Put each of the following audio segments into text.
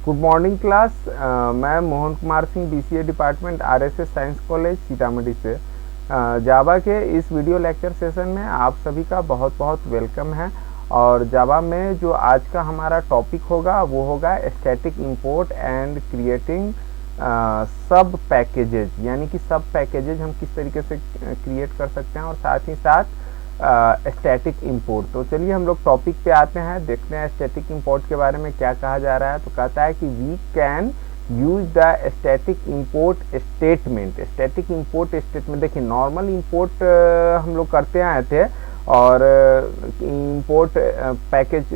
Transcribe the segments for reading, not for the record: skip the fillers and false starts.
Good morning class. मैं Mohan Kumar Singh BCA department RSS science college Sitamarhi से Java के इस वीडियो लेक्चर सेशन में आप सभी का बहुत बहुत वेलकम है। और जावा में जो आज का हमारा टॉपिक होगा वो होगा स्टैटिक इंपोर्ट एंड क्रिएटिंग सब पैकेजेज, यानी कि सब पैकेजेज हम किस तरीके से क्रिएट कर सकते हैं और साथ ही साथ स्टैटिक इंपोर्ट। तो चलिए हम लोग टॉपिक पे आते हैं, देखते हैं स्टैटिक इंपोर्ट के बारे में क्या कहा जा रहा है। तो कहता है कि we can use the static import statement. Static import statement, देखिए नॉर्मल इंपोर्ट हम लोग करते आए थे और इंपोर्ट पैकेज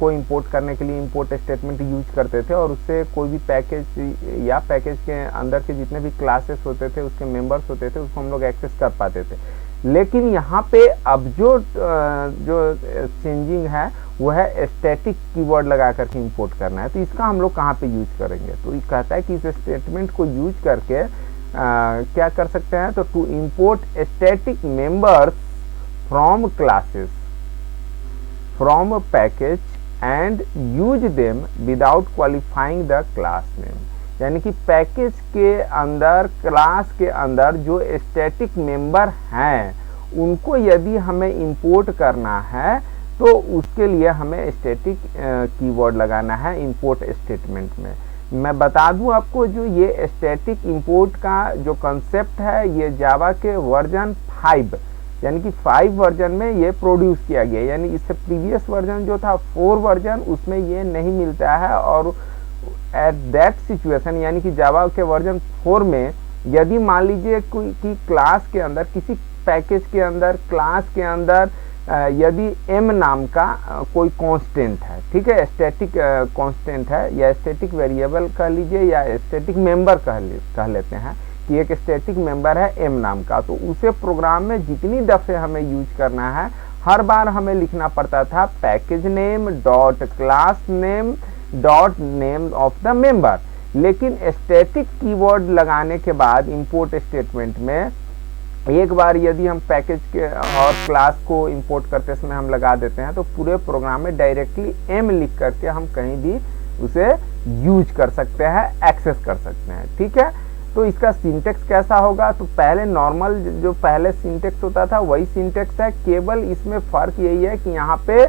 को इंपोर्ट करने के लिए इंपोर्ट स्टेटमेंट यूज करते थे और उससे कोई भी पैकेज या पैकेज के अंदर के जितने भी क्लासेस होते थे, उसके मेंबर्स होते थे, उसको हम लोग एक्सेस कर पाते थे। लेकिन यहाँ पे अब जो चेंजिंग है वो है स्टैटिक कीवर्ड लगा करके इंपोर्ट करना है। तो इसका हम लोग कहाँ पे यूज करेंगे? तो ये कहता है कि इस स्टेटमेंट को यूज करके क्या कर सकते हैं, तो to import static members from classes from package and use them without qualifying the class name. यानी कि पैकेज के अंदर, क्लास के अंदर जो स्टैटिक मेंबर हैं उनको यदि हमें इंपोर्ट करना है तो उसके लिए हमें स्टैटिक कीवर्ड लगाना है इंपोर्ट स्टेटमेंट में। मैं बता दूं आपको, जो ये स्टैटिक इंपोर्ट का जो कंसेप्ट है ये जावा के वर्जन 5 यानी कि 5 वर्जन में ये प्रोड्यूस किया गया। यानी इससे प्रीवियस वर्जन जो था 4 वर्जन, उसमें ये नहीं मिलता है। और एट दैट सिचुएशन, यानी कि जावा के वर्जन 4 में यदि मान लीजिए कि क्लास के अंदर, किसी पैकेज के अंदर, क्लास के अंदर यदि m नाम का कोई कांस्टेंट है, ठीक है, स्टैटिक कांस्टेंट है या स्टैटिक वेरिएबल कह लीजिए या स्टैटिक मेंबर कह लेते हैं कि एक स्टैटिक मेंबर है m नाम का, तो उसे प्रोग्राम में जितनी दफे हमें यूज करना है हर बार हमें लिखना पड़ता था package name dot class name dot name of the member. लेकिन स्टैटिक कीवर्ड लगाने के बाद इंपोर्ट स्टेटमेंट में एक बार यदि हम पैकेज के और क्लास को इंपोर्ट करते समय हम लगा देते हैं तो पूरे प्रोग्राम में डायरेक्टली m लिख करके हम कहीं भी उसे यूज कर सकते हैं, एक्सेस कर सकते हैं। ठीक है, तो इसका सिंटेक्स कैसा होगा? तो पहले नॉर्मल जो पहले सिंटेक्स होता था वही सिंटेक्स है, केवल इसमें फर्क यही है कि यहाँ पे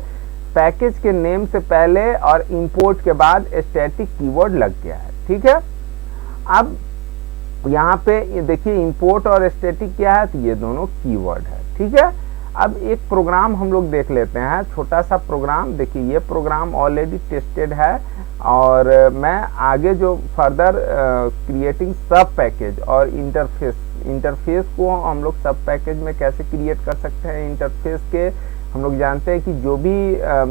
पैकेज के नेम से पहले और इंपोर्ट के बाद स्टैटिक कीवर्ड लग गया है। ठीक है, अब यहाँ पे देखिए इंपोर्ट और स्टैटिक क्या है, तो ये दोनों कीवर्ड है। ठीक है, अब एक प्रोग्राम हम लोग देख लेते हैं, छोटा सा प्रोग्राम। देखिए ये प्रोग्राम ऑलरेडी टेस्टेड है और मैं आगे जो फर्दर क्रिएटिंग सब पैकेज और इंटरफेस को हम लोग सब पैकेज में कैसे क्रिएट कर सकते हैं। इंटरफेस के हम लोग जानते हैं कि जो भी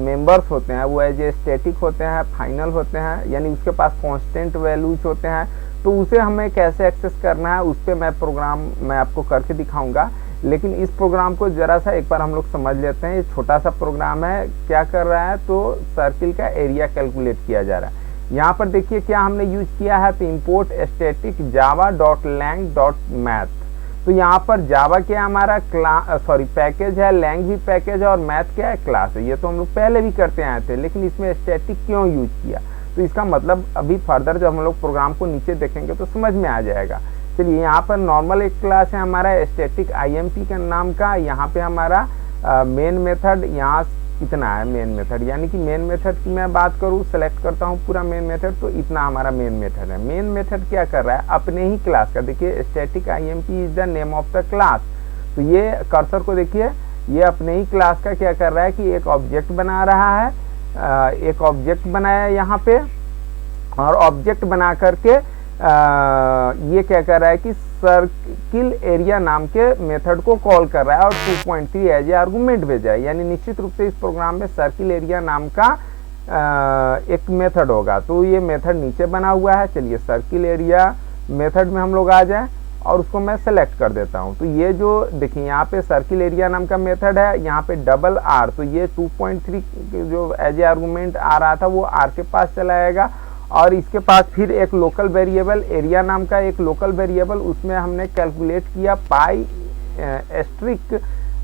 मेंबर्स होते हैं वो एज ए स्टैटिक होते हैं, फाइनल होते हैं, यानी उसके पास कांस्टेंट वैल्यूज होते हैं। तो उसे हमें कैसे एक्सेस करना है उस पर मैं आपको करके दिखाऊंगा। लेकिन इस प्रोग्राम को जरा सा एक बार हम लोग समझ लेते हैं। ये छोटा सा प्रोग्राम है, क्या कर रहा है, तो सर्किल का एरिया कैलकुलेट किया जा रहा है। यहाँ पर देखिए क्या हमने यूज किया है, तो import static Java dot lang dot math. तो यहाँ पर जावा क्या हमारा पैकेज है, लैंग भी पैकेज है और मैथ क्या है, क्लास है। ये तो हम लोग पहले भी करते आए थे, लेकिन इसमें स्टैटिक क्यों यूज किया, तो इसका मतलब अभी फर्दर जब हम लोग प्रोग्राम को नीचे देखेंगे तो समझ में आ जाएगा। चलिए यहाँ पर नॉर्मल एक क्लास है हमारा स्टैटिक IMP के नाम का। यहाँ पे हमारा मेन मेथड, यहाँ कितना है मेन मेथड, यानी कि मेन मेथड की मैं बात करूँ, सेलेक्ट करता हूँ पूरा मेन मेथड, तो इतना हमारा मेन मेथड है। मेन मेथड क्या कर रहा है, अपने ही क्लास का, देखिए static IMP is the name of the class. तो ये कर्सर को देखिए, ये अपने ही क्लास का क्या कर रहा है कि एक ऑब्जेक्ट बना रहा है, एक ऑब्जेक्ट बनाया यहाँ पे और ऑब्जेक्ट बना करके ये क्या कर रहा है कि सर्किल एरिया नाम के मेथड को कॉल कर रहा है और 2.3 एज ए आर्गुमेंट भेजा है। यानी निश्चित रूप से इस प्रोग्राम में सर्किल एरिया नाम का एक मेथड होगा। तो ये मेथड नीचे बना हुआ है। चलिए सर्किल एरिया मेथड में हम लोग आ जाए और उसको मैं सेलेक्ट कर देता हूं। तो ये जो देखिए यहाँ पे सर्किल एरिया नाम का मेथड है, यहाँ पे डबल आर, तो ये 2.3 जो एज ए आर्गुमेंट आ रहा था वो आर के पास चला जाएगा और इसके पास फिर एक लोकल वेरिएबल एरिया नाम का एक लोकल वेरिएबल, उसमें हमने कैलकुलेट किया पाई एस्ट्रिक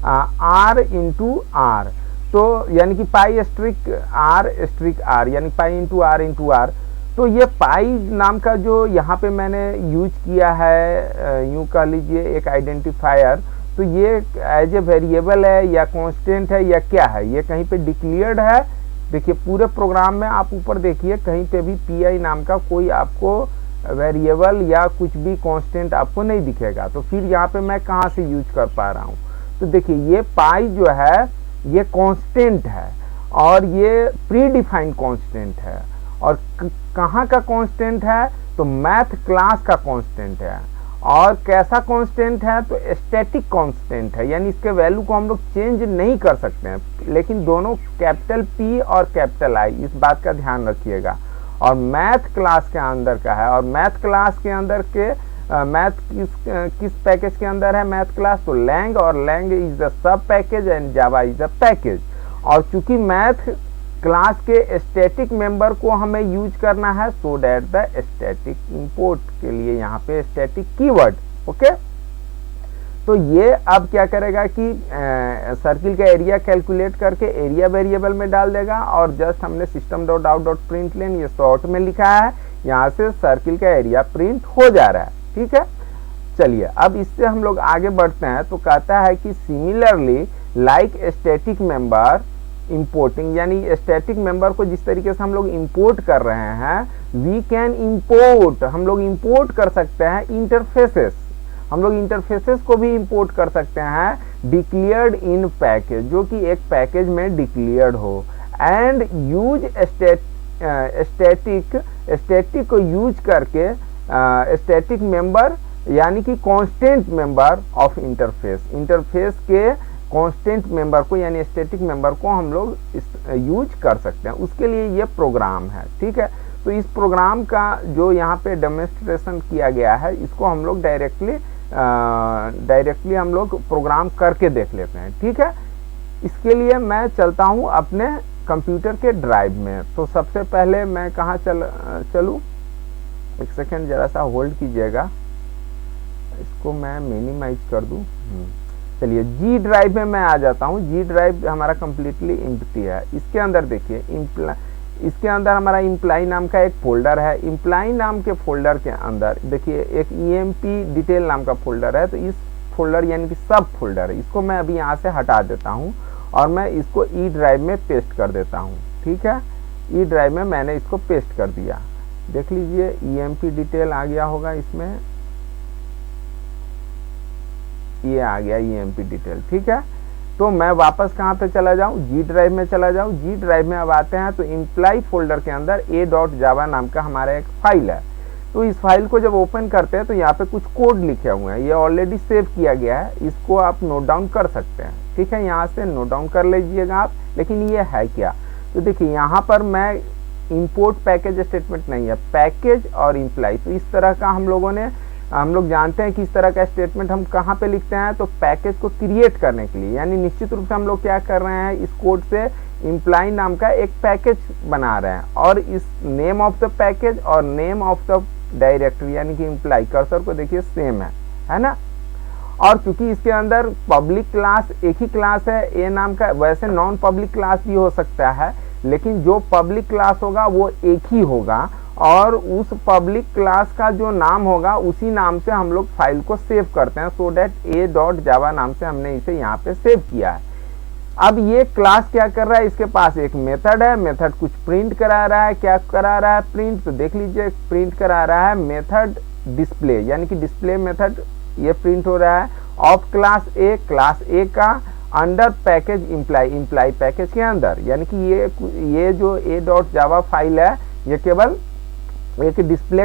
आर इंटू आर। तो यानी कि पाई स्ट्रिक आर यानी पाई इंटू आर तो ये पाई नाम का जो यहाँ पे मैंने यूज किया है, यूँ कह लीजिए एक आइडेंटिफायर, तो ये एज ए वेरिएबल है या कांस्टेंट है या क्या है, ये कहीं पे डिक्लेयर्ड है। देखिए पूरे प्रोग्राम में आप ऊपर देखिए कहीं पे भी पी नाम का कोई आपको वेरिएबल या कुछ भी कांस्टेंट आपको नहीं दिखेगा। तो फिर यहाँ पे मैं कहाँ से यूज कर पा रहा हूँ, तो देखिए ये पाई जो है ये कांस्टेंट है और ये प्री डिफाइंड कांस्टेंट है। और कहाँ का कांस्टेंट है, तो मैथ क्लास का कांस्टेंट है। और कैसा कांस्टेंट है, तो स्टैटिक कांस्टेंट है, यानी इसके वैल्यू को हम लोग चेंज नहीं कर सकते हैं, लेकिन दोनों कैपिटल पी और कैपिटल आई, इस बात का ध्यान रखिएगा। और मैथ क्लास के अंदर का है, और मैथ क्लास के अंदर के मैथ किस पैकेज के अंदर है मैथ क्लास, तो लैंग, और lang is the sub package and Java is the package. और चूंकि मैथ क्लास के स्टैटिक मेंबर को हमें यूज करना है, so that the static import के लिए यहाँ पे स्टैटिक कीवर्ड, ओके। तो ये अब क्या करेगा कि सर्किल का एरिया कैलकुलेट करके एरिया वेरिएबल में डाल देगा, और जस्ट हमने सिस्टम डॉट आउट डॉट प्रिंटलेन ये शॉर्ट में लिखा है, यहाँ से सर्किल का एरिया प्रिंट हो जा रहा है, ठीक है। चलिए अब इससे हम लोग आगे बढ़ते हैं। तो कहता है कि similarly like static member importing, यानी स्टैटिक मेंबर को जिस तरीके से हम लोग इंपोर्ट कर रहे हैं, वी कैन इंपोर्ट, हम लोग इंपोर्ट कर सकते हैं इंटरफेसेस, हम लोग इंटरफेसेस को भी इंपोर्ट कर सकते हैं डिक्लेयर्ड इन पैकेज, जो कि एक पैकेज में डिक्लेयर्ड हो, एंड यूज स्टैटिक को यूज करके स्टैटिक मेंबर यानी कि कांस्टेंट मेंबर ऑफ इंटरफेस के कांस्टेंट मेंबर को यानी स्टैटिक मेंबर को हम लोग यूज कर सकते हैं। उसके लिए ये प्रोग्राम है, ठीक है। तो इस प्रोग्राम का जो यहाँ पे डेमोन्स्ट्रेशन किया गया है, इसको हम लोग डायरेक्टली हम लोग प्रोग्राम करके देख लेते हैं, ठीक है। इसके लिए मैं चलता हूँ अपने कंप्यूटर के ड्राइव में। तो सबसे पहले मैं कहाँ चलूँ, एक सेकेंड जरा सा होल्ड कीजिएगा, इसको मैं मिनिमाइज कर दूँ। चलिए जी ड्राइव में मैं आ जाता हूँ। जी ड्राइव हमारा कम्प्लीटली एम्प्टी है। इसके अंदर देखिए इसके अंदर हमारा इम्प्लाई नाम का एक फोल्डर है। इम्प्लाई नाम के फोल्डर के अंदर देखिए एक EMP डिटेल नाम का फोल्डर है। तो इस फोल्डर यानी कि सब फोल्डर है, इसको मैं अभी यहाँ से हटा देता हूँ और मैं इसको ई ड्राइव में पेस्ट कर देता हूँ, ठीक है। ई ड्राइव में मैंने इसको पेस्ट कर दिया, देख लीजिए EMP डिटेल आ गया होगा, इसमें ये आ गया EMP डिटेल, ठीक है। तो मैं वापस कहाँ पे चला जाऊँ, जी ड्राइव में चला जाऊँ। जी ड्राइव में अब आते हैं तो इम्प्लाई फोल्डर के अंदर a.java नाम का हमारा एक फाइल है। तो इस फाइल को जब ओपन करते हैं तो यहाँ पे कुछ कोड लिखे हुए हैं, ये ऑलरेडी सेव किया गया है, इसको आप नोट डाउन कर सकते हैं, ठीक है। यहाँ से नोट डाउन कर लीजिएगा आप। लेकिन ये है क्या, तो देखिए यहाँ पर मैं इंपोर्ट पैकेज स्टेटमेंट नहीं है, पैकेज और इम्प्लाई। तो इस तरह का हम लोग जानते हैं कि इस तरह का स्टेटमेंट हम कहाँ पे लिखते हैं, तो पैकेज को क्रिएट करने के लिए, यानी निश्चित रूप से हम लोग क्या कर रहे हैं, इस कोड से इम्प्लाई नाम का एक पैकेज बना रहे हैं, और इस नेम ऑफ द पैकेज और नेम ऑफ द डायरेक्टरी यानी कि इम्प्लाई कर्सर को देखिए सेम है ना। और क्योंकि इसके अंदर पब्लिक क्लास एक ही क्लास है ए नाम का, वैसे नॉन पब्लिक क्लास भी हो सकता है, लेकिन जो पब्लिक क्लास होगा वो एक ही होगा, और उस पब्लिक क्लास का जो नाम होगा उसी नाम से हम लोग फाइल को सेव करते हैं। सो डैट a.java नाम से हमने इसे यहाँ पे सेव किया है। अब ये क्लास क्या कर रहा है, इसके पास एक मेथड है, मेथड कुछ प्रिंट करा रहा है। क्या करा रहा है प्रिंट, तो देख लीजिए प्रिंट करा रहा है मेथड डिस्प्ले, यानी कि डिस्प्ले मेथड ये प्रिंट हो रहा है ऑफ क्लास ए का अंडर पैकेज इम्प्लाई पैकेज के अंदर, यानी कि ये जो a.java फाइल है ये केवल एक डिस्प्ले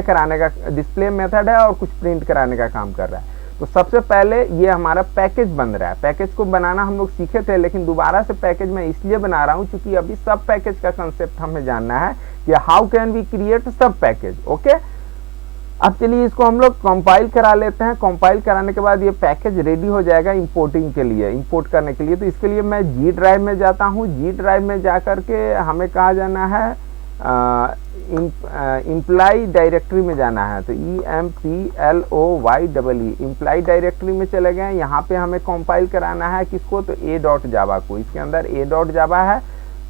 मेथड है और कुछ प्रिंट कराने का काम कर रहा है। तो सबसे पहले ये हमारा पैकेज बन रहा है। पैकेज को बनाना हम लोग सीखे थे, लेकिन दोबारा से पैकेज मैं इसलिए बना रहा हूँ क्योंकि अभी सब पैकेज का कंसेप्ट हमें जानना है कि हाउ कैन वी क्रिएट सब पैकेज, ओके। अब चलिए इसको हम लोग कंपाइल करा लेते हैं। कंपाइल कराने के बाद ये पैकेज रेडी हो जाएगा इंपोर्टिंग के लिए, इंपोर्ट करने के लिए। तो इसके लिए मैं जी ड्राइव में जाता हूँ। जी ड्राइव में जा करके हमें कहाँ जाना है, इम्प्लाई डायरेक्टरी में जाना है। तो EMPLOYEE इम्प्लाई डायरेक्टरी में चले गए। यहाँ पे हमें कंपाइल कराना है किसको, तो a.java को। इसके अंदर a.java है,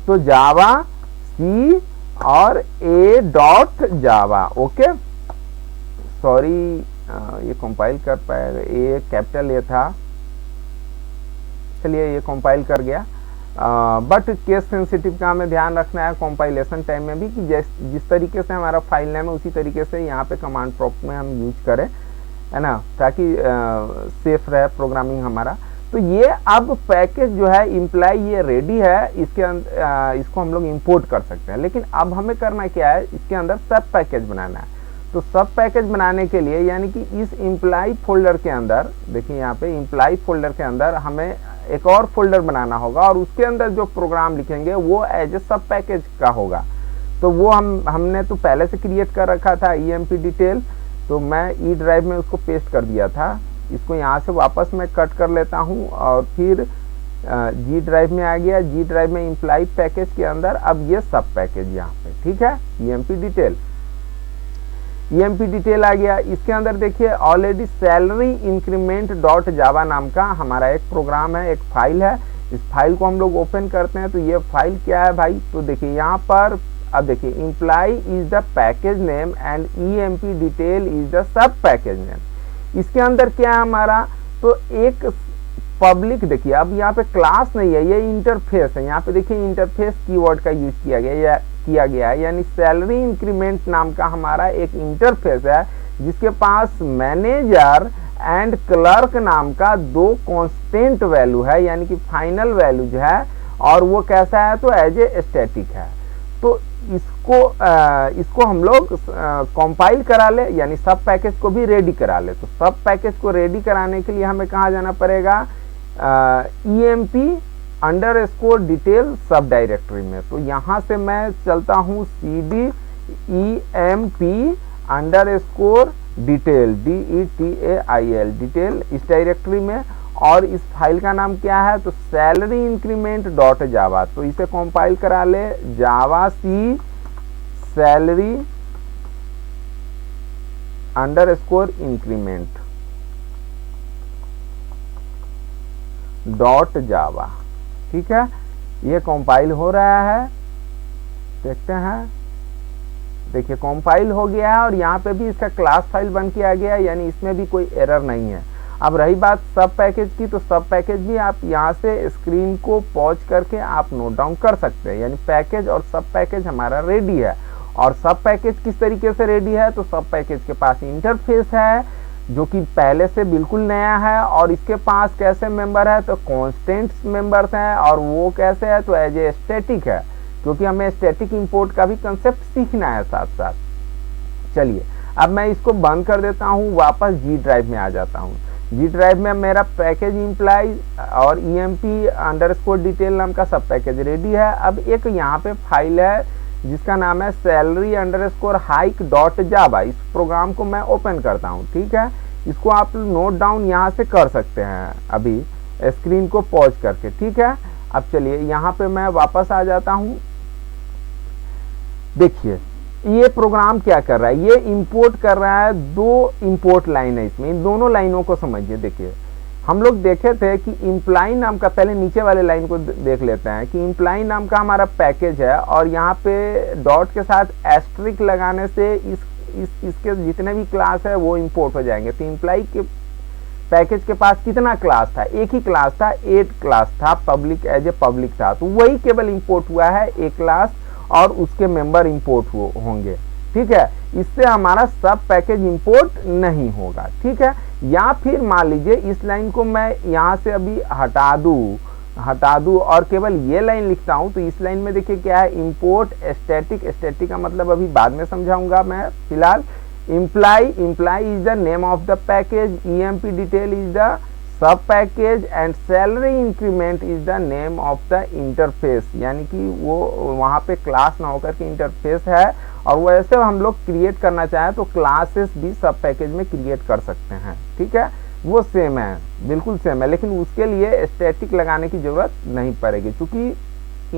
तो जावा C और ए डॉट जावा। ओके, सॉरी ये कंपाइल कर पाएगा, ए कैपिटल ए था, चलिए ये कंपाइल कर गया। बट केस सेंसिटिव का हमें ध्यान रखना है कंपाइलेशन टाइम में भी कि जिस तरीके से हमारा फाइल नेम है उसी तरीके से यहाँ पे कमांड प्रॉम्प्ट में हम यूज करें, है ना, ताकि सेफ रहे प्रोग्रामिंग हमारा। तो ये अब पैकेज जो है इम्प्लाई ये रेडी है, इसके इसको हम लोग इंपोर्ट कर सकते हैं। लेकिन अब हमें करना क्या है, इसके अंदर सब पैकेज बनाना है। तो सब पैकेज बनाने के लिए यानी कि इस इम्प्लाई फोल्डर के अंदर, देखिए यहाँ पे इम्प्लाई फोल्डर के अंदर हमें एक और फोल्डर बनाना होगा और उसके अंदर जो प्रोग्राम लिखेंगे वो एज ए सब पैकेज का होगा। तो वो हमने तो पहले से क्रिएट कर रखा था EMP डिटेल, तो मैं ई ड्राइव में उसको पेस्ट कर दिया था। इसको यहाँ से वापस मैं कट कर लेता हूँ और फिर जी ड्राइव में आ गया। जी ड्राइव में इम्प्लाई पैकेज के अंदर अब ये सब पैकेज यहाँ पे, ठीक है, EMP डिटेल आ गया। इसके अंदर देखिए ऑलरेडी सैलरी इंक्रीमेंट डॉट जावा नाम का हमारा एक प्रोग्राम है, एक फाइल है। इस फाइल को हम लोग ओपन करते हैं तो ये फाइल क्या है भाई, तो देखिए यहाँ पर अब देखिए imply is the package name and EMP detail is the sub package name. इसके अंदर क्या है हमारा, तो एक पब्लिक, देखिए अब यहाँ पे क्लास नहीं है, ये इंटरफेस है। यहाँ पे देखिए इंटरफेस कीवर्ड का यूज किया गया है, यानी सैलरी इंक्रीमेंट नाम का हमारा एक इंटरफेस है जिसके पास मैनेजर एंड क्लर्क नाम का दो कांस्टेंट वैल्यू है, यानी कि फाइनल वैल्यू जो है, और वो कैसा है, तो एज ए स्टैटिक है। तो इसको हम लोग कंपाइल करा ले, यानी सब पैकेज को भी रेडी करा ले। तो सब पैकेज को रेडी कराने के लिए हमें कहाँ जाना पड़ेगा, EMP अंडरस्कोर डिटेल सब डायरेक्टरी में। तो यहाँ से मैं चलता हूँ CD EMP underscore detail DETAIL detail इस डायरेक्टरी में, और इस फाइल का नाम क्या है, तो सैलरी इंक्रीमेंट डॉट जावा। तो इसे कंपाइल करा ले, javac salary underscore increment dot java, ठीक है। ये कंपाइल हो रहा है, देखते हैं, देखिए कंपाइल हो गया है और यहाँ पे भी इसका क्लास फाइल बन के आ गया, यानी इसमें भी कोई एरर नहीं है। अब रही बात सब पैकेज की, तो सब पैकेज भी आप यहाँ से स्क्रीन को पॉज करके आप नोट डाउन कर सकते हैं, यानी पैकेज और सब पैकेज हमारा रेडी है। और सब पैकेज किस तरीके से रेडी है, तो सब पैकेज के पास इंटरफेस है जो कि पहले से बिल्कुल नया है, और इसके पास कैसे मेंबर है, तो कांस्टेंट मेंबर्स हैं, और वो कैसे है, तो एज ए स्टैटिक है, क्योंकि हमें स्टैटिक इंपोर्ट का भी कंसेप्ट सीखना है साथ साथ। चलिए अब मैं इसको बंद कर देता हूँ, वापस जी ड्राइव में आ जाता हूँ। जी ड्राइव में मेरा पैकेज इम्प्लाई और EMP अंडरस्कोर डिटेल नाम का सब पैकेज रेडी है। अब एक यहाँ पे फाइल है जिसका नाम है सैलरी अंडरस्कोर हाइक डॉट जावा। इस प्रोग्राम को मैं ओपन करता हूँ, ठीक है। इसको आप नोट डाउन यहाँ से कर सकते हैं अभी स्क्रीन को पॉज करके, ठीक है। अब चलिए यहाँ पे मैं वापस आ जाता हूँ। देखिए ये प्रोग्राम क्या कर रहा है, ये इंपोर्ट कर रहा है, दो इंपोर्ट लाइन है इसमें, इन दोनों लाइनों को समझिए। देखिए हम लोग देखे थे कि इम्प्लाई नाम का, पहले नीचे वाले लाइन को देख लेते हैं कि इम्प्लाई नाम का हमारा पैकेज है, और यहाँ पे डॉट के साथ एस्ट्रिक लगाने से इसके जितने भी क्लास है वो इंपोर्ट हो जाएंगे। तो इम्प्लाई के पैकेज के पास कितना क्लास था, एक ही क्लास था, 8 क्लास था, पब्लिक एज ए पब्लिक था, तो वही केवल इंपोर्ट हुआ है एक क्लास, और उसके मेंबर इंपोर्ट होंगे, ठीक है। इससे हमारा सब पैकेज इंपोर्ट नहीं होगा, ठीक है। या फिर मान लीजिए इस लाइन को मैं यहाँ से अभी हटा दूँ और केवल ये लाइन लिखता हूँ, तो इस लाइन में देखिए क्या है, इंपोर्ट स्टैटिक का मतलब अभी बाद में समझाऊंगा मैं, फिलहाल imply is the name of the package, EMP detail is the sub package, and salary increment is the name of the interface, यानी कि वो वहाँ पे क्लास ना होकर के इंटरफेस है। और वैसे हम लोग क्रिएट करना चाहें तो क्लासेस भी सब पैकेज में क्रिएट कर सकते हैं, ठीक है। वो सेम है, बिल्कुल सेम है, लेकिन उसके लिए स्टैटिक लगाने की जरूरत नहीं पड़ेगी, क्योंकि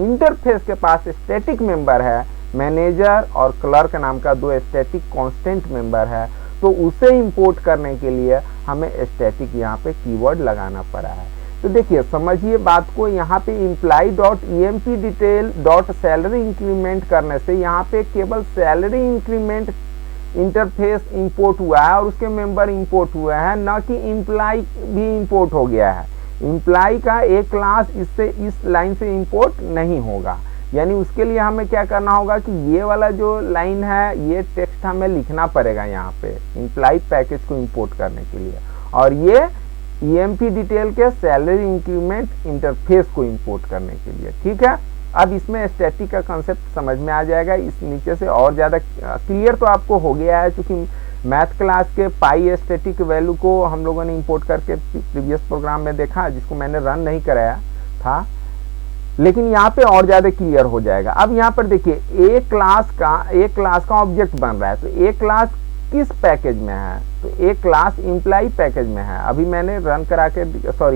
इंटरफेस के पास स्टैटिक मेंबर है, मैनेजर और क्लर्क नाम का दो स्टैटिक कांस्टेंट मेंबर है। तो उसे इंपोर्ट करने के लिए हमें स्टैटिक यहाँ पे कीवर्ड लगाना पड़ा है। तो देखिए समझिए बात को, यहाँ पे imply dot EMP detail dot salary increment करने से यहाँ पे केवल सैलरी इंक्रीमेंट इंटरफेस इंपोर्ट हुआ है और उसके मेंबर इंपोर्ट हुए हैं, न कि इम्प्लाई भी इंपोर्ट हो गया है। इम्प्लाई का एक क्लास इससे इस लाइन से इंपोर्ट नहीं होगा, यानी उसके लिए हमें क्या करना होगा कि ये वाला जो लाइन है ये टेक्स्ट हमें लिखना पड़ेगा यहाँ पे इम्प्लाई पैकेज को इंपोर्ट करने के लिए, और ये EMP डिटेल के सैलरी इंक्रीमेंट इंटरफेस को इंपोर्ट करने के लिए। ठीक है, अब इसमें स्टैटिक का कंसेप्ट समझ में आ जाएगा। इस नीचे से और ज़्यादा क्लियर तो आपको हो गया है, क्योंकि मैथ क्लास के पाई स्टैटिक वैल्यू को हम लोगों ने इंपोर्ट करके प्रीवियस प्रोग्राम में देखा, जिसको मैंने रन नहीं कराया था, लेकिन यहाँ पे और ज़्यादा क्लियर हो जाएगा। अब यहाँ पर देखिए एक क्लास का ऑब्जेक्ट बन रहा है, तो एक क्लास किस पैकेज में है, तो एक क्लास इम्प्लाई पैकेज में है। अभी मैंने रन करा के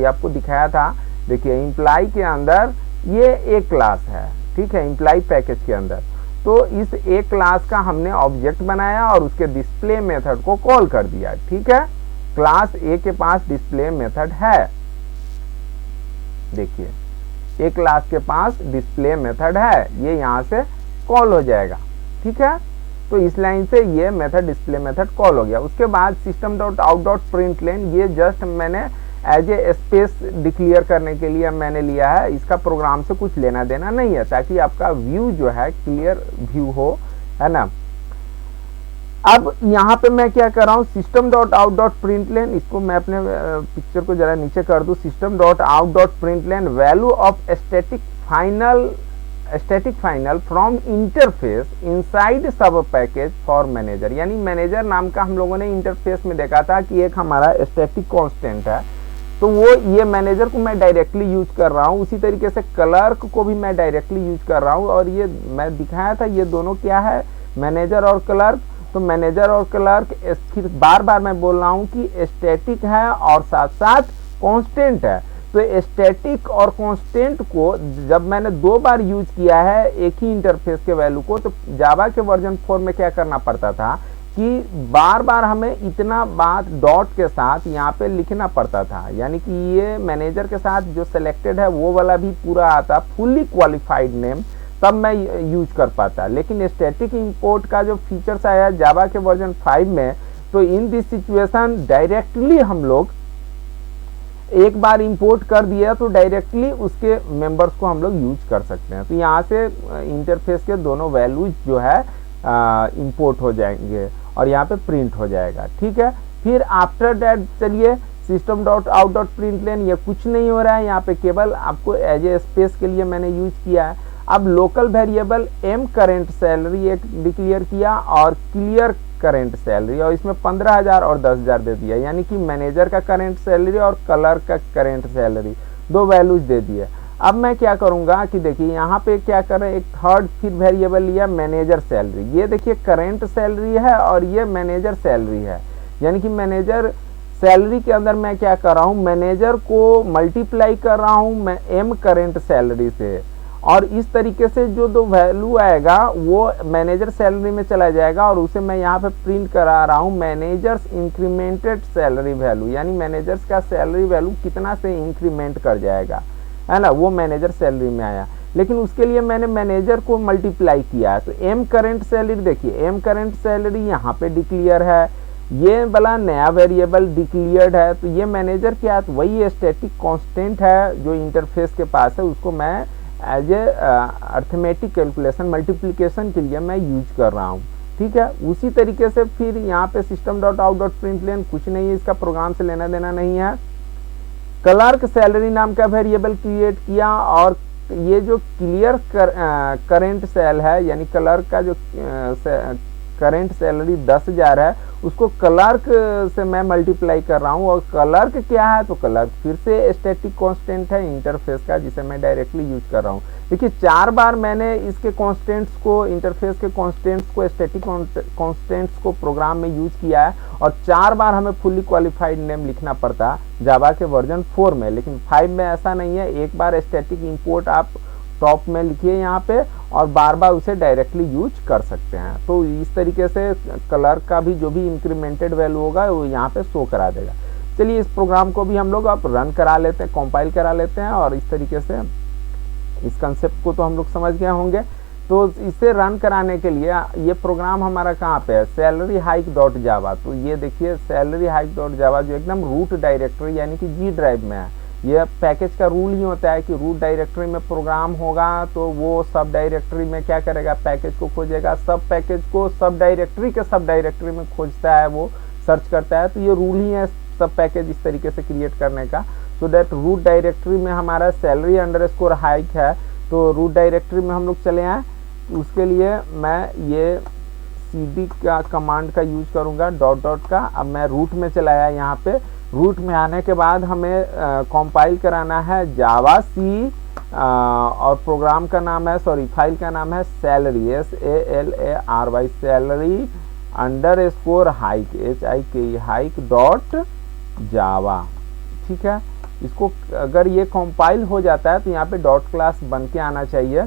आपको दिखाया था। देखिए इम्प्लाई के अंदर ये एक क्लास है, ठीक है, इम्प्लाई पैकेज के अंदर। तो इस एक क्लास का हमने ऑब्जेक्ट बनाया और उसके डिस्प्ले मेथड को कॉल कर दिया। ठीक है, क्लास ए के पास डिस्प्ले मेथड है, देखिए एक क्लास के पास डिस्प्ले मेथड है, ये यहाँ से कॉल हो जाएगा। ठीक है, तो इस लाइन से ये मेथड डिस्प्ले मेथड कॉल हो गया। उसके बाद system dot out dot println, ये जस्ट मैंने एज ए स्पेस डिक्लेयर करने के लिए मैंने लिया है, इसका प्रोग्राम से कुछ लेना देना नहीं है, ताकि आपका व्यू जो है क्लियर व्यू हो, है ना। अब यहाँ पे मैं क्या कर रहा हूँ, system dot out dot println, इसको मैं अपने पिक्चर को जरा नीचे कर दूँ, system dot out dot println value of static final from interface inside sub package for manager. यानी मैनेजर नाम का हम लोगों ने इंटरफेस में देखा था कि एक हमारा स्टैटिक कांस्टेंट है, तो वो ये मैनेजर को मैं डायरेक्टली यूज कर रहा हूँ। उसी तरीके से क्लर्क को भी मैं डायरेक्टली यूज कर रहा हूँ, और ये मैं दिखाया था ये दोनों क्या है, मैनेजर और क्लर्क। तो मैनेजर और क्लर्क, फिर बार बार मैं बोल रहा हूँ कि स्टैटिक है और साथ साथ कांस्टेंट है। तो स्टैटिक और कांस्टेंट को जब मैंने दो बार यूज किया है एक ही इंटरफेस के वैल्यू को, तो जावा के वर्जन 4 में क्या करना पड़ता था कि बार बार हमें इतना बात डॉट के साथ यहाँ पे लिखना पड़ता था, यानी कि ये मैनेजर के साथ जो सिलेक्टेड है वो वाला भी पूरा आता, फुल्ली क्वालिफाइड नेम, तब मैं यूज कर पाता। लेकिन स्टैटिक इंपोर्ट का जो फीचर्स आया जावा के वर्जन 5 में, तो इन दिस सिचुएशन डायरेक्टली हम लोग एक बार इंपोर्ट कर दिया तो डायरेक्टली उसके मेंबर्स को हम लोग यूज कर सकते हैं। तो यहाँ से इंटरफेस के दोनों वैल्यूज जो है इंपोर्ट हो जाएंगे और यहाँ पे प्रिंट हो जाएगा। ठीक है, फिर आफ्टर दैट चलिए system dot out dot println, ये कुछ नहीं हो रहा है, यहाँ पे केवल आपको एज ए स्पेस के लिए मैंने यूज किया है। अब local variable M current salary एक डिक्लेयर किया और क्लियर करेंट सैलरी, और इसमें 15,000 और 10,000 दे दिया, यानी कि मैनेजर का करेंट सैलरी और क्लर्क का करेंट सैलरी दो वैल्यूज दे दिए। अब मैं क्या करूंगा कि देखिए यहाँ पे क्या कर रहे हैं, एक थर्ड फिर वेरिएबल लिया मैनेजर सैलरी। ये देखिए करेंट सैलरी है और ये मैनेजर सैलरी है, यानी कि मैनेजर सैलरी के अंदर मैं क्या कर रहा हूँ, मैनेजर को मल्टीप्लाई कर रहा हूँ मैं एम करेंट सैलरी से, और इस तरीके से जो दो वैल्यू आएगा वो मैनेजर सैलरी में चला जाएगा, और उसे मैं यहाँ पे प्रिंट करा रहा हूँ मैनेजर्स इंक्रीमेंटेड सैलरी वैल्यू, यानी मैनेजर्स का सैलरी वैल्यू कितना से इंक्रीमेंट कर जाएगा, है ना, वो मैनेजर सैलरी में आया। लेकिन उसके लिए मैंने मैनेजर को मल्टीप्लाई किया है, तो एम करेंट सैलरी, देखिए एम करेंट सैलरी यहाँ पे डिक्लेयर है, ये वाला नया वेरिएबल डिक्लेयर्ड है। तो ये मैनेजर क्या है, तो वही स्टैटिक कांस्टेंट है जो इंटरफेस के पास है, उसको मैं as a arithmetic calculation multiplication के लिए मैं यूज कर रहा हूँ। ठीक है, उसी तरीके से फिर यहाँ पे system dot out dot println कुछ नहीं है, इसका प्रोग्राम से लेना देना नहीं है। क्लर्क सैलरी नाम का वेरिएबल क्रिएट किया, और ये जो क्लियर करेंट सेल है, यानी क्लर्क का जो करेंट सैलरी 10,000 है, उसको क्लर्क से मैं मल्टीप्लाई कर रहा हूँ। और क्लर्क क्या है, तो क्लर्क फिर से स्टैटिक कांस्टेंट है इंटरफेस का, जिसे मैं डायरेक्टली यूज कर रहा हूँ। देखिए 4 बार मैंने इसके कांस्टेंट्स को, इंटरफेस के कांस्टेंट्स को, स्टैटिक कांस्टेंट्स को प्रोग्राम में यूज किया है, और 4 बार हमें फुल्ली क्वालिफाइड नेम लिखना पड़ता जावा के वर्जन 4 में। लेकिन 5 में ऐसा नहीं है, एक बार स्टैटिक इंपोर्ट आप टॉप में लिखिए यहाँ पे, और बार बार उसे डायरेक्टली यूज कर सकते हैं। तो इस तरीके से क्लर्क का भी जो भी इंक्रीमेंटेड वैल्यू होगा वो यहाँ पे शो करा देगा। चलिए इस प्रोग्राम को भी हम लोग अब रन करा लेते हैं, कंपाइल करा लेते हैं, और इस तरीके से इस कंसेप्ट को तो हम लोग समझ गए होंगे। तो इसे रन कराने के लिए ये प्रोग्राम हमारा कहाँ पे है, सैलरी हाइक डॉट जावा। तो ये देखिए सैलरी हाइक डॉट जावा जो एकदम रूट डायरेक्टरी यानी कि जी ड्राइव में है। ये पैकेज का रूल ही होता है कि रूट डायरेक्टरी में प्रोग्राम होगा तो वो सब डायरेक्टरी में क्या करेगा, पैकेज को खोजेगा, सब पैकेज को सब डायरेक्टरी के सब डायरेक्टरी में खोजता है, वो सर्च करता है। तो ये रूल ही है सब पैकेज इस तरीके से क्रिएट करने का। सो दैट रूट डायरेक्टरी में हमारा सैलरी अंडरस्कोर हाइक है, तो रूट डायरेक्टरी में हम लोग चले आए। उसके लिए मैं ये cd का कमांड का यूज करूंगा, डॉट डॉट का। अब मैं रूट में चलाया, यहाँ पे रूट में आने के बाद हमें कंपाइल कराना है जावा सी, और प्रोग्राम का नाम है, सॉरी फाइल का नाम है salary, SALARY, salary underscore hike, HIKE hike dot java. ठीक है, इसको अगर ये कंपाइल हो जाता है तो यहाँ पे डॉट क्लास बन के आना चाहिए।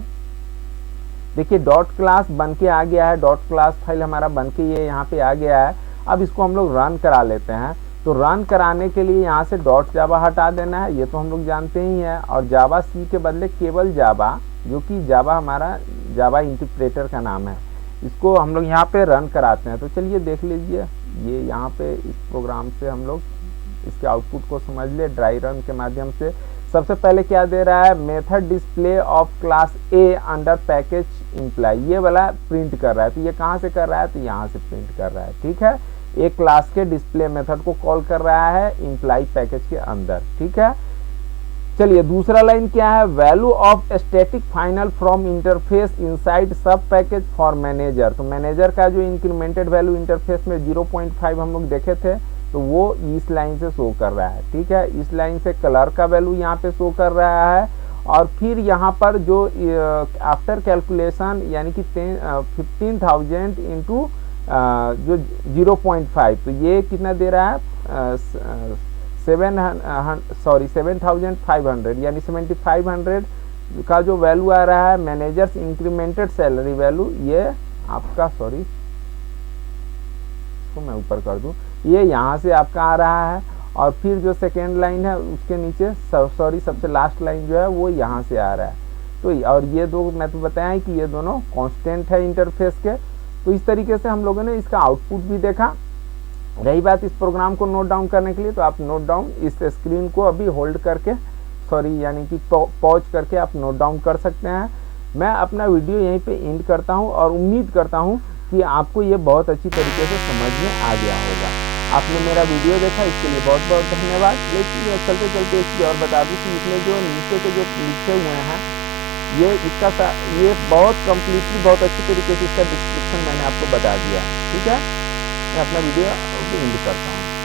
देखिए डॉट क्लास बन के आ गया है, डॉट क्लास फाइल हमारा बन के ये यहाँ पे आ गया है। अब इसको हम लोग रन करा लेते हैं। तो रन कराने के लिए यहाँ से डॉट जावा हटा देना है, ये तो हम लोग जानते ही हैं, और जावा सी के बदले केवल जावा, जो कि जावा हमारा जावा इंटरप्रेटर का नाम है, इसको हम लोग यहाँ पे रन कराते हैं। तो चलिए देख लीजिए, ये यहाँ पे इस प्रोग्राम से हम लोग इसके आउटपुट को समझ ले ड्राई रन के माध्यम से। सबसे पहले क्या दे रहा है, method display of class A under package imply, ये वाला प्रिंट कर रहा है। तो ये कहाँ से कर रहा है, तो यहाँ से प्रिंट कर रहा है। ठीक है, एक क्लास के डिस्प्ले मेथड को कॉल कर रहा है इम्प्लाई पैकेज के अंदर। ठीक है, चलिए दूसरा लाइन क्या है, value of static final from interface inside sub package for manager. तो मैनेजर का जो इंक्रीमेंटेड वैल्यू इंटरफेस में 0.5 हम लोग देखे थे, तो वो इस लाइन से शो कर रहा है। ठीक है, इस लाइन से कलर का वैल्यू यहाँ पे शो कर रहा है, और फिर यहाँ पर जो आफ्टर कैलकुलेशन यानी कि 15,000 इंटू जो 0.5, तो ये कितना दे रहा है, 7,500 यानी 7,500 का जो वैल्यू आ रहा है मैनेजर्स इंक्रीमेंटेड सैलरी वैल्यू, ये आपका, सॉरी इसको मैं ऊपर कर दूं, ये यहाँ से आपका आ रहा है। और फिर जो सेकेंड लाइन है उसके नीचे, सॉरी सबसे लास्ट लाइन जो है वो यहाँ से आ रहा है। तो और ये दो मैं तो बताया कि ये दोनों कांस्टेंट है इंटरफेस के। तो इस तरीके से हम लोगों ने इसका आउटपुट भी देखा। रही बात इस प्रोग्राम को नोट डाउन करने के लिए, तो आप नोट डाउन इस स्क्रीन को अभी होल्ड करके, सॉरी यानी कि पॉज करके आप नोट डाउन कर सकते हैं। मैं अपना वीडियो यहीं पे एंड करता हूं, और उम्मीद करता हूं कि आपको ये बहुत अच्छी तरीके से समझ में आ गया होगा। आपने मेरा वीडियो देखा, इसके लिए बहुत बहुत धन्यवाद। लेकिन चलते चलते एक चीज़ और बता दूँ कि इसमें जो नीचे के जो लिखे हुए हैं, ये बहुत कम्प्लीटली बहुत अच्छी तरीके से इसका डिस्क्रिप्शन मैंने आपको बता दिया। ठीक है, मैं अपना वीडियो एंड करता हूँ।